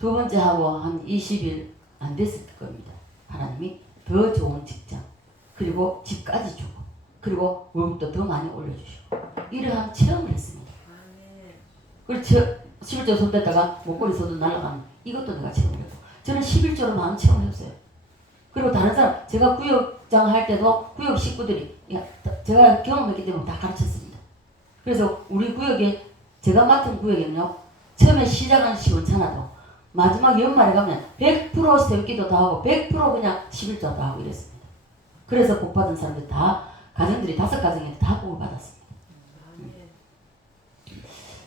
2번째 하고 한 20일 안 됐을 겁니다. 하나님이 더 좋은 직장 그리고 집까지 주고 그리고 월급도 더 많이 올려주시고 이러한 체험을 했습니다. 그리고 11조 손댔다가 목걸이 소도 날아가는 이것도 내가 체험을 했고 저는 11조로 많은 체험을 했어요. 그리고 다른 사람 제가 구역장 할 때도 구역 식구들이 제가 경험했기 때문에 다 가르쳤습니다. 그래서 우리 구역에 제가 맡은 구역에는요 처음에 시작은 시원찮아도 마지막 연말에 가면 100% 새우기도 다 하고 100% 그냥 11조 다 하고 이랬습니다. 그래서 복 받은 사람들 다 가정들이 5가정에 다 복을 받았습니다.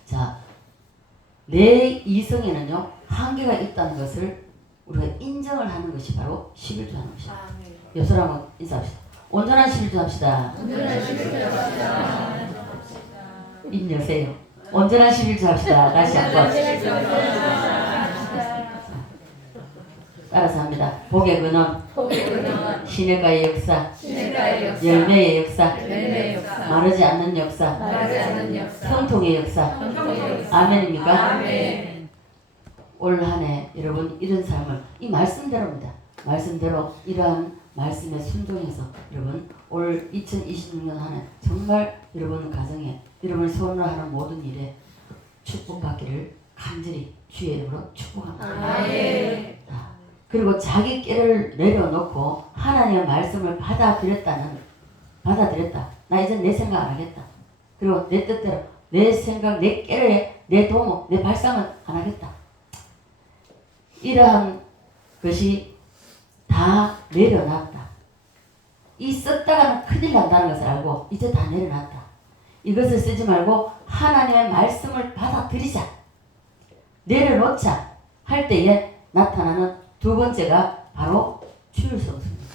자, 내 이성에는요 한계가 있다는 것을 우리가 인정을 하는 것이 바로 11조 하는 것입니다. 옆 사람하고 인사합시다. 온전한 11조 합시다. 온전한 11조 합시다. 입 여세요. 온전한 11조 합시다. 다시 한번. 따라서 합니다. 복의 근원, 시냇가의 역사, 열매의 역사, 마르지 않는 역사, 형통의 역사. 아멘입니까? 아멘. 올 한 해 여러분 이런 삶을 이 말씀대로입니다. 말씀대로 이러한 말씀에 순종해서 여러분 올 2026년 한 해 정말 여러분 가정에 여러분 소원을 하는 모든 일에 축복받기를 간절히 주의 이름으로 축복합니다. 아멘. 그리고 자기 깨를 내려놓고 하나님의 말씀을 받아들였다. 나 이제 내 생각 안 하겠다. 그리고 내 뜻대로 내 생각, 내 깨를, 내 도모, 내 발상은 안 하겠다. 이러한 것이 다 내려놨다. 이 썼다가는 큰일 난다는 것을 알고 이제 다 내려놨다. 이것을 쓰지 말고 하나님의 말씀을 받아들이자. 내려놓자 할 때에 나타나는 2번째가 바로 주일성수입니다.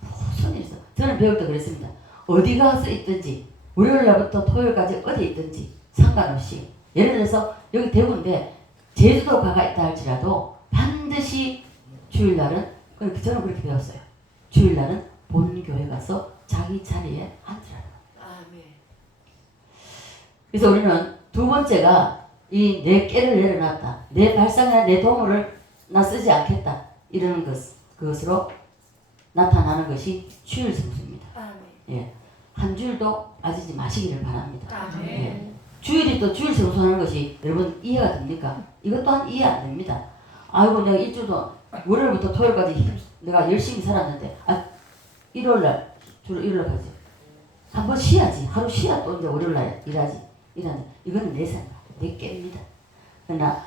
무슨 일이죠? 저는 배울 때 그랬습니다. 어디 가서 있든지 월요일날부터 토요일까지 어디 있든지 상관없이 예를 들어서 여기 대구인데 제주도 가가 있다 할지라도 반드시 주일날은 저는 그렇게 배웠어요. 주일날은 본교회 가서 자기 자리에 앉으라는 거예요. 그래서 우리는 2번째가 이 내 깨를 내려놨다. 내 발상이나 내 도모를 나 쓰지 않겠다. 이러는 그것으로 나타나는 것이 주일 성수입니다. 예. 한 주일도 빠지지 마시기를 바랍니다. 예. 주일이 또 주일 성수하는 것이 여러분 이해가 됩니까? 이것 또한 이해 안 됩니다. 아이고 내가 일주일도 월요일부터 토요일까지 내가 열심히 살았는데 일요일날 주로 일요일날 가지. 한번 쉬어야지. 하루 쉬어야 또 이제 월요일날 일하지. 이거는 내 생각, 내 깨입니다. 그러나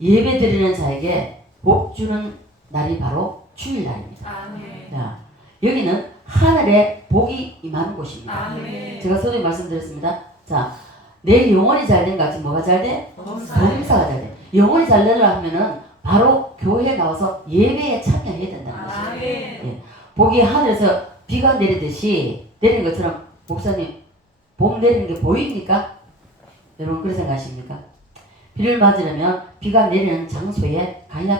예배 드리는 자에게 복 주는 날이 바로 주일날입니다. 자, 여기는 하늘에 복이 임하는 곳입니다. 제가 서두에 말씀드렸습니다. 자, 내 영혼이 잘된 같이 뭐가 잘 돼? 범사가 잘 돼. 영혼이 잘 되려고 하면은 바로 교회에 나와서 예배에 참여해야 된다는 것입니다. 예. 복이 하늘에서 비가 내리듯이 내리는 것처럼 목사님 복 내리는 게 보입니까? 여러분 그렇게 생각하십니까? 비를 맞으려면 비가 내리는 장소에 가야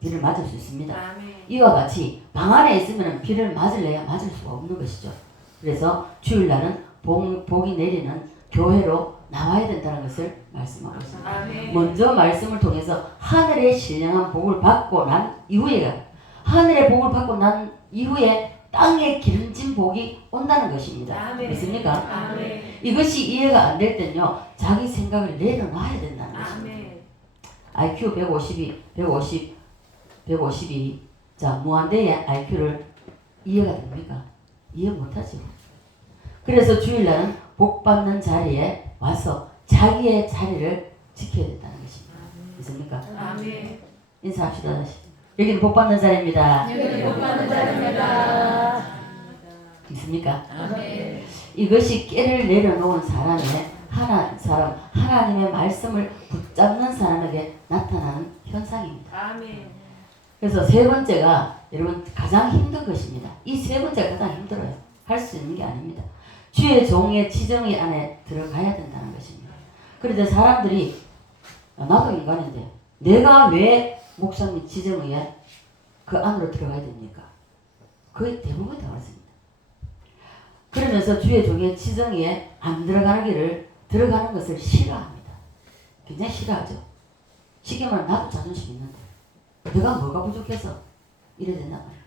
비를 맞을 수 있습니다. 아멘. 이와 같이 방 안에 있으면 비를 맞을래야 맞을 수가 없는 것이죠. 그래서 주일날은 복이 내리는 교회로 나와야 된다는 것을 말씀하고 있습니다. 아멘. 먼저 말씀을 통해서 하늘의 신령한 복을 받고 난 이후에 하늘의 복을 받고 난 이후에 땅에 기름진 복이 온다는 것입니다. 아멘. 믿습니까? 아멘. 이것이 이해가 안 될 때는요, 자기 생각을 내려놔야 된다는 것입니다. 아멘. IQ 152. 자, 무한대의 IQ를 이해가 됩니까? 이해 못하죠. 그래서 주일날은 복 받는 자리에 와서 자기의 자리를 지켜야 된다는 것입니다. 믿습니까? 아멘. 인사합시다. 다시. 여기는 복 받는 자리입니다. 여기는 복 받는 자리입니다. 믿습니까? 아멘. 이것이 깨를 내려놓은 사람의 하나님의 말씀을 붙잡는 사람에게 나타나는 현상입니다. 아멘. 그래서 세 번째가 여러분 가장 힘든 것입니다. 이 세 번째가 가장 힘들어요. 할 수 있는 게 아닙니다. 주의 종의 지정의 안에 들어가야 된다는 것입니다. 그런데 사람들이 나도 인간인데 내가 왜 목사님 지정의에 그 안으로 들어가야 됩니까? 거의 대부분 다 그렇습니다. 그러면서 주의 종의 지정의에 안 들어가는 길을 들어가는 것을 싫어합니다. 굉장히 싫어하죠. 쉽게 말하면 나도 자존심 있는데 내가 뭐가 부족해서 이래야 된단 말입니다.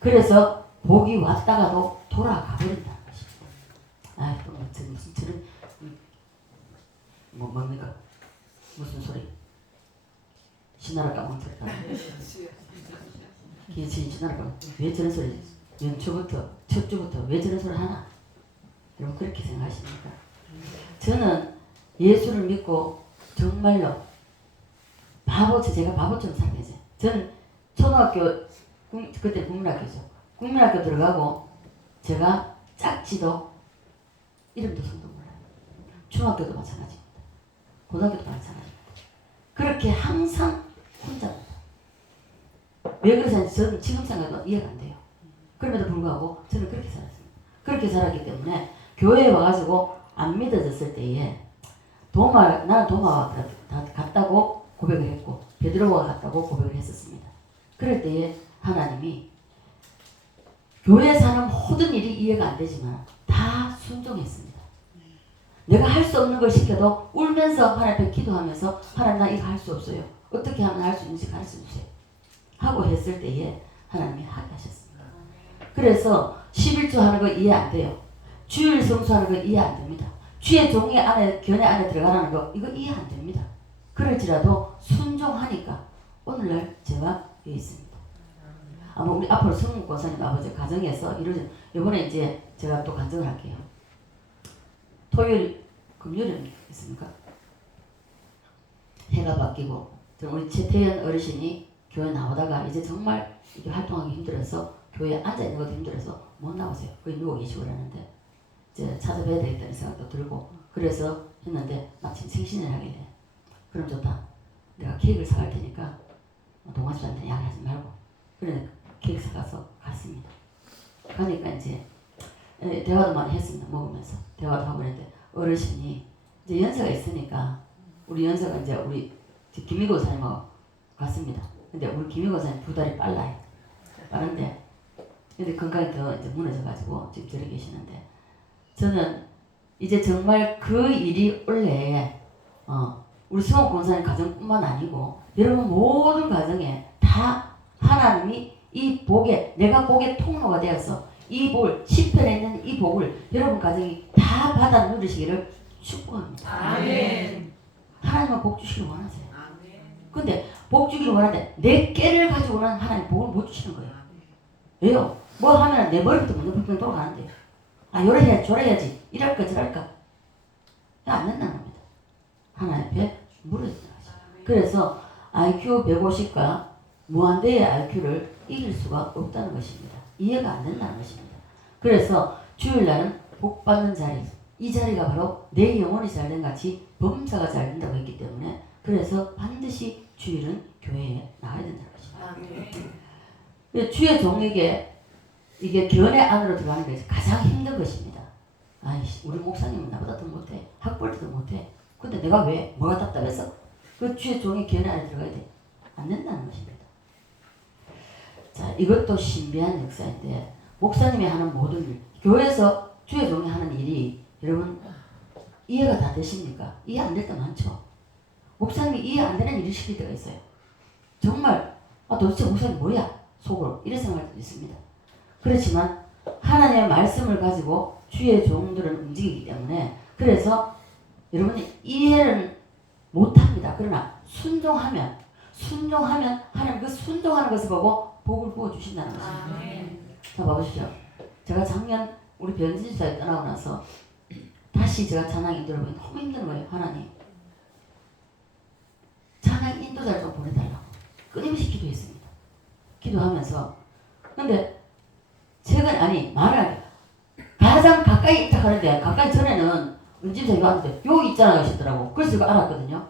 그래서 복이 왔다가도 돌아가 버린다는 것입니다. 아, 또 무슨 저런 뭡니까? 무슨 소리? 신나라 까먹었다. 신나라 왜 저런 소리? 첫 주부터 왜 저런 소리 하나? 여러분 그렇게 생각하십니까? 저는 예수를 믿고 정말로 제가 바보처럼 살겠어요. 저는 초등학교, 그때 국민학교죠. 국민학교 들어가고 제가 짝지도 이름도 성도 몰라요. 중학교도 마찬가지입니다. 고등학교도 마찬가지입니다. 그렇게 항상 혼자입니다. 왜 그러는지 저는 지금 생각도 이해가 안 돼요. 그럼에도 불구하고 저는 그렇게 살았습니다. 그렇게 살았기 때문에 교회에 와가지고 안 믿어졌을 때에 나는 도마와 같다고 고백을 했고 베드로와 같다고 고백을 했었습니다. 그럴 때에 하나님이 교회에 사는 모든 일이 이해가 안 되지만 다 순종했습니다. 내가 할 수 없는 걸 시켜도 울면서 하나님 앞에 기도하면서 하나님 나 이거 할 수 없어요. 어떻게 하면 할 수 있는지 가르쳐 주세요. 하고 했을 때에 하나님이 하게 하셨습니다. 그래서 11조 하는 거 이해 안 돼요. 주일 성수하는 거 이해 안 됩니다. 주의 종의 안에 견해 안에 들어가라는 거 이거 이해 안 됩니다. 그럴지라도 순종하니까 오늘날 제가 여기 있습니다. 아마 우리 앞으로 성국 권사님 아버지 가정에서 이번에 이제 제가 또 간증을 할게요. 토요일, 금요일은 있습니까? 해가 바뀌고 우리 최태현 어르신이 교회 나오다가 이제 정말 이게 활동하기 힘들어서 교회에 앉아있는 것도 힘들어서 못 나오세요. 거의 누워 계시고 그러는데 이제 찾아뵈야 되겠다는 생각도 들고 그래서 했는데 마침 생신을 하길래 그럼 좋다. 내가 케이크를 사갈 테니까 동아씨한테 양해하지 말고 그래 케이크 사가서 갔습니다. 가니까 이제 대화도 많이 했습니다. 먹으면서 대화도 하고 그랬는데 어르신이 이제 연세가 있으니까 우리 연세가 이제 우리 김미고 사님하고 갔습니다. 근데 우리 김미고 사님 2달이 빨라요. 빠른데 근데 건강이 더 이제 무너져가지고 지금 저리 계시는데 저는 이제 정말 그 일이 올해 우리 성옥 권사님 가정뿐만 아니고 여러분 모든 가정에 다 하나님이 이 복에 내가 복의 통로가 되어서 이 복을 10편에 있는 이 복을 여러분 가정이 다 받아 누리시기를 축복합니다. 아멘. 하나님은 복 주시길 원하세요. 근데 복 주기를 원하는데 내 깨를 가지고는 하나님 복을 못 주시는 거예요. 왜요? 뭐 하면 내 머리부터 먼저 펑펑 돌아가는데 요래 해야지 저래 해야지 이럴까 저럴까 안 된다는 겁니다. 하나님 앞에 물어야 된다. 그래서 IQ 150과 무한대의 IQ를 이길 수가 없다는 것입니다. 이해가 안 된다는 것입니다. 그래서 주일날은 복 받는 자리 이 자리가 바로 내 영혼이 잘된 같이 범사가 잘 된다고 했기 때문에 그래서 반드시 주일은 교회에 나와야 된다는 것입니다. 주의 종에게 이게 견해 안으로 들어가는 것이 가장 힘든 것입니다. 아이씨 우리 목사님은 나보다 더 못해 학벌도 더 못해 근데 내가 왜? 뭐가 답답해서? 그 주의 종의 견해 안에 들어가야 돼. 안 된다는 것입니다. 자, 이것도 신비한 역사인데 목사님이 하는 모든 일, 교회에서 주의 종이 하는 일이 여러분 이해가 다 되십니까? 이해 안 될 때 많죠. 목사님이 이해 안 되는 일을 시킬 때가 있어요. 정말 도대체 목사님 뭐야? 속으로 이런 생각할 때도 있습니다. 그렇지만 하나님의 말씀을 가지고 주의 종들은 움직이기 때문에 그래서 여러분이 이해를 못합니다. 그러나 순종하면 하나님 그 순종하는 것을 보고 복을 부어주신다는 것입니다. 자 봐보시죠. 제가 작년 우리 변진사에 떠나고 나서 다시 제가 찬양 인도를 보니 너무 힘든 거예요. 하나님 찬양 인도자를 좀 보내달라고 끊임없이 기도했습니다. 기도하면서 근데 최근 말을 가장 가까이 있다 하는데 가까이 전에는 은진사가 왔는데 여기 있잖아 하시더라고. 그래서 제가 알았거든요.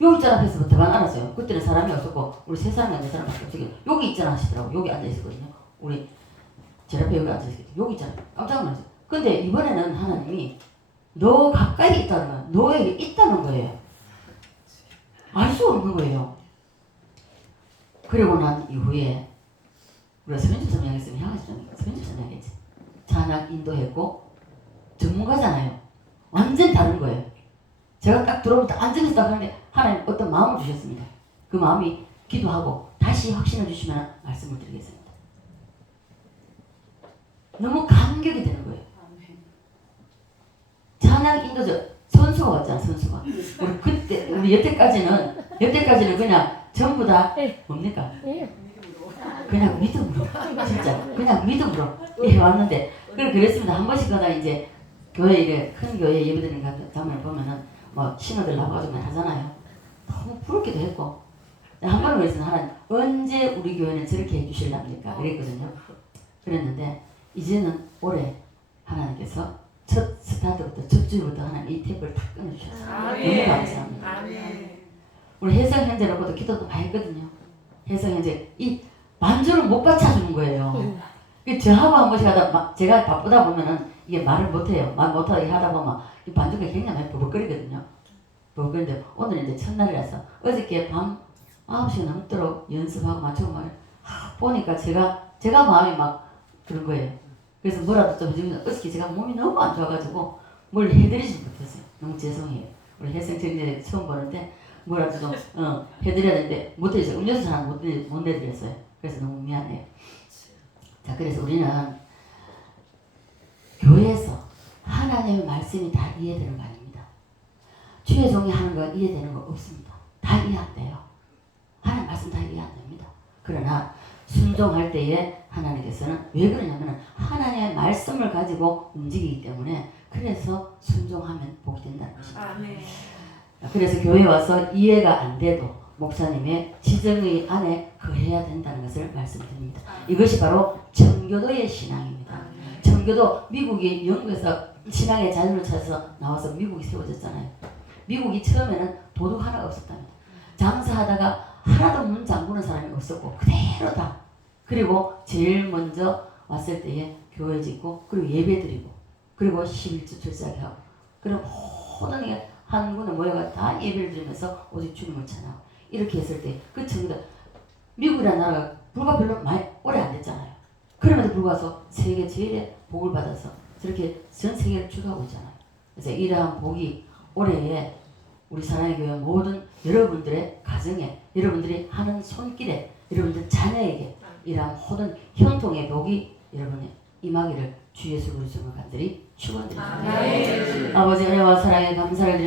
여기 있잖아 해서부터만 알았어요. 그때는 사람이 없었고 우리 세 사람이 네 사람밖에 없었기 여기 있잖아 하시더라고. 여기 앉아있었거든요. 우리 제 앞에 여기 앉아있었거든요. 여기 있잖아. 깜짝 놀랐어요. 근데 이번에는 하나님이 너 가까이 있다는 거예요. 너에게 있다는 거예요. 알 수 없는 거예요. 그리고 난 이후에 우리가 서현주 선생님이 향하시잖아요. 서현주 선생님이겠지. 찬양 인도했고 전문가잖아요. 완전 다른 거예요. 제가 딱 들어오면 앉으면서 딱 하는데 하나님 어떤 마음을 주셨습니다. 그 마음이 기도하고 다시 확신을 주시면 말씀을 드리겠습니다. 너무 감격이 되는 거예요. 찬양 인도자 선수가 왔잖아. 선수가. 우리 여태까지는 그냥 전부 다 뭡니까? 그냥 믿음으로 진짜 그냥 믿음으로 해왔는데 그랬습니다. 한 번씩마다 이제 교회 큰 교회 예배드리는 장면을 보면은 뭐 신호들 나와가지고 하잖아요. 너무 부럽기도 했고 한 번은 그랬어요. 하나님 언제 우리 교회는 저렇게 해주실랍니까? 그랬거든요. 그랬는데 이제는 올해 하나님께서 첫 스타트부터 첫 주부터 하나님 이 탭을 탁 끊어주셨어요. 너무 감사합니다. 우리 혜성 현재 놓고도 기도도 많이 했거든요. 혜성 현재 이 만주를 못 받쳐주는 거예요. 저하고 한 번씩 하다 제가 바쁘다 보면은 이게 말을 못해요. 말 못하게 하다 보면 이 반주가 굉장히 많이 버벅거리거든요. 버벅거리는데 오늘 이제 첫날이라서 어저께 밤 9시 넘도록 연습하고 맞추고 막 보니까 제가 마음이 막 그런 거예요. 그래서 뭐라도 좀 해주면 어저께 제가 몸이 너무 안 좋아가지고 뭘 해드리지 못했어요. 너무 죄송해요. 우리 혜성 정제 처음 보는데 뭐라도 좀 해드려야 되는데 못해줬어요. 음료수 잘 못 내드렸어요. 그래서 너무 미안해요. 자, 그래서 우리는 교회에서 하나님의 말씀이 다 이해되는 거 아닙니다. 주의 종이 하는 거 이해되는 거 없습니다. 다 이해 안 돼요. 하나님 말씀 다 이해 안 됩니다. 그러나 순종할 때에 하나님께서는 왜 그러냐면 하나님의 말씀을 가지고 움직이기 때문에 그래서 순종하면 복이 된다는 것입니다. 아멘. 그래서 교회 와서 이해가 안 돼도 목사님의 지정의 안에 거해야 된다는 것을 말씀드립니다. 이것이 바로 청교도의 신앙입니다. 청교도 미국이 영국에서 신앙의 자유를 찾아서 나와서 미국이 세워졌잖아요. 미국이 처음에는 도둑 하나가 없었답니다. 장사하다가 하나도 문 잠그는 사람이 없었고 그대로 다. 그리고 제일 먼저 왔을 때에 교회 짓고 그리고 예배 드리고 그리고 11주 출석하고 그럼 모든 게 한 군데 모여가 다 예배를 드리면서 오직 주님을 찬양하고 이렇게 했을 때 그 친구들 미국이라는 나라가 불과 별로 많이 오래 안 됐잖아요. 그럼에도 불구하고 세계 제일의 복을 받아서 저렇게 전 세계를 주도하고 있잖아요. 그래서 이러한 복이 올해에 우리 사랑의 교회 모든 여러분들의 가정에 여러분들이 하는 손길에 여러분들 자녀에게 이러한 모든 형통의 복이 여러분의 임하기를 주 예수 그리스도로 간절히 축원드립니다. 아버지 은혜와 사랑에 감사를 드립니다.